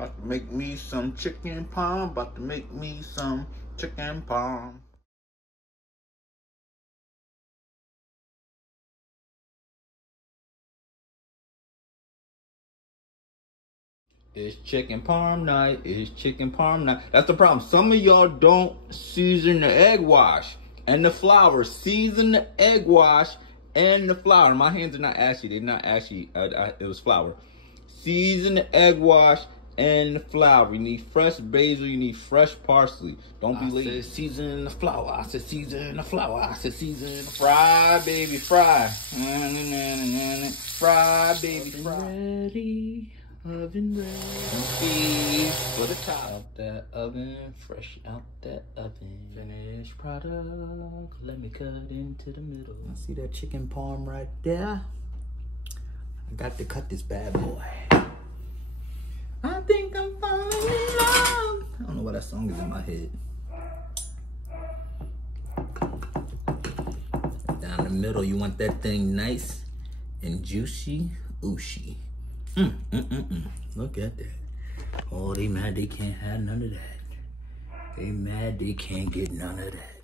About to make me some chicken parm. About to make me some chicken parm. It's chicken parm night. It's chicken parm night. That's the problem. Some of y'all don't season the egg wash and the flour. Season the egg wash and the flour. My hands are not ashy. They're not ashy. It was flour. Season the egg wash and the flour. You need fresh basil. You need fresh parsley. Don't be lazy. I said season the flour. I said season the flour. I said season the fry, baby, fry. Fry, baby, fry. Ready. Oven ready for the top. Out that oven, fresh out that oven. Finished product, let me cut into the middle. I see that chicken parm right there. I got to cut this bad boy. I think I'm falling in love. I don't know why that song is in my head. Down the middle, you want that thing nice and juicy, ooshy. Look at that. Oh, they mad they can't have none of that. They mad they can't get none of that.